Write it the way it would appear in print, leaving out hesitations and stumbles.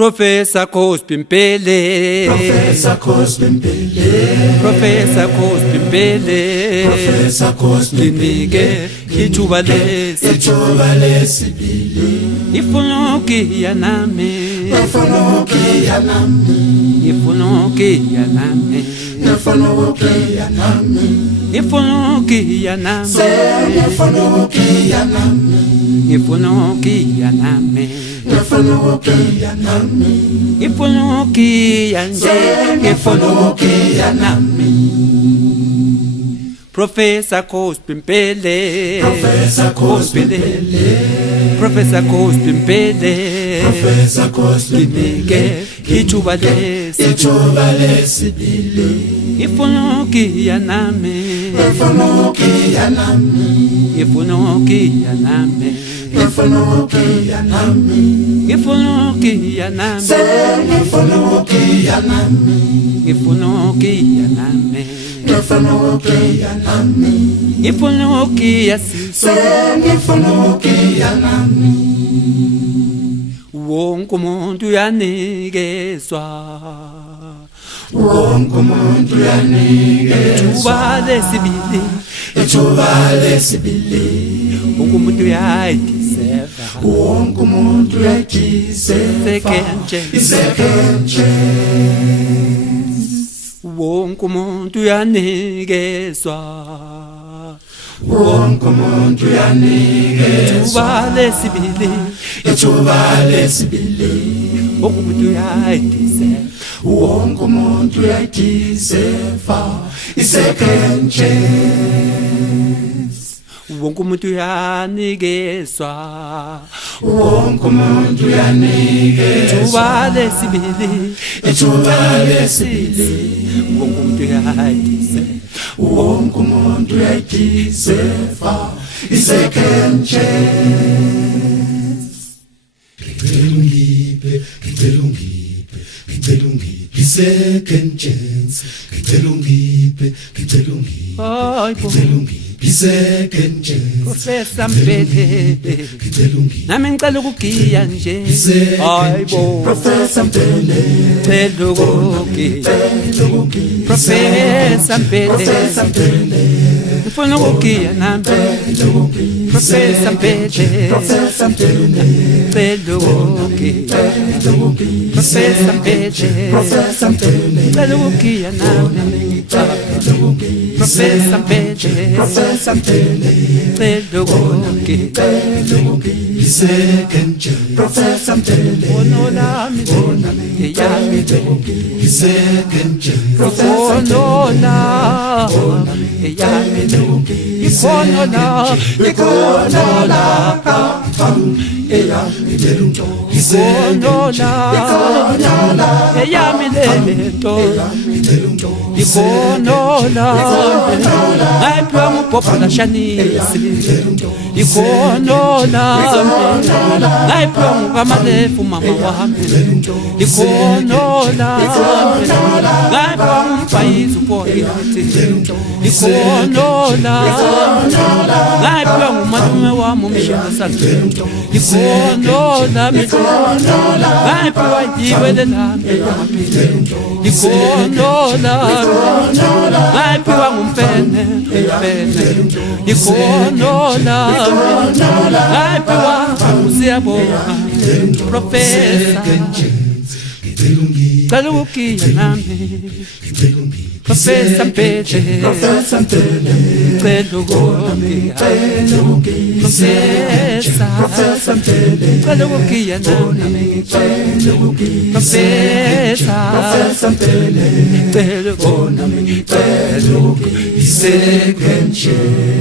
Professor Cosby Mpele, Professor Cosby Mpele, Professor Cosby Mpele, Professor Cosby Mpele, ithuba lesibili, ifuna ukuya nami, ifuna ukuya nami, ifuna ukuya nami, ifuna ukuya nami, ifuna ukuya nami, ifuna ukuya nami, ifuna ukuya nami, ifuna ukuya nami, ifuna ukuya nje, ifuna ukuya nami. Professor Cosby Mpele, Professor Cosby Mpele, Professor Cosby Mpele, Professor Cosby Mpele, ithuba lesibili, ifuna ukuya nami, ifuna ukuya nami, ifuna ukuya nami, ifuna ukuya nami, ifuna ukuya nami, ifuna ukuya nami, ifuna ukuya nami, ifuna ukuya nami, ifuna ukuya sisi, ifuna ukuya nami. wonke umuntu uyanikezwa, Wonke umuntu uyanikezwa ithuba lesibili, wonke umuntu uyayideserva, wonke umuntu uyayideserva second chance, wonke umuntu uyanikezwa, wonke umuntu uyanikezwa ithuba lesibili, wonke umuntu uyayideserva, wonke umuntu uyayideserva second chance, wonke umuntu uyanikezwa, wonke umuntu uyanikezwa ithuba lesibili, wonke umuntu uyayideserva, wonke umuntu uyayideserva second chance. Ngicela ungiphe second chance, ngicela ungiphe second chance, Professor Mpele, nami ngicela ukugiya nje, hayibo Professor Mpele, ngicela ukugiya, Professor Mpele, ngifuna ukugiya nami, Professor Mpele, ngicela ukugiya, Professor Mpele, ngicela ukugiya nami, Professor Mpele, ngicela ukugiya, second chance, Professor Mpele, ono lami, eyami, second chance, ono lami, eyami, ikhono la, ikhono la, eyami lento, ikhono la, ngayiphiwa nguBhobhala Shanisi, ikhono lami, ngayiphiwa nguKamalefu mama wami, ikhono lami, ngayiphiwa nguMbhayizi uPoyati, ikhono lami, ngayiphiwa ngumalume wami uMshinga Sandile, ikhono lami, ngayiphiwa yiwele lami, ikhono lami, ngayiphiwa nguMfene, ikhono lami, ngayiphiwa nguSiyabonga, Professor, ngicela ukugiya nami, Professor Mpele, ngicela ukugiya, Professor, ngicela ukugiya nami, Professor, ngicela ukugiya, second chance.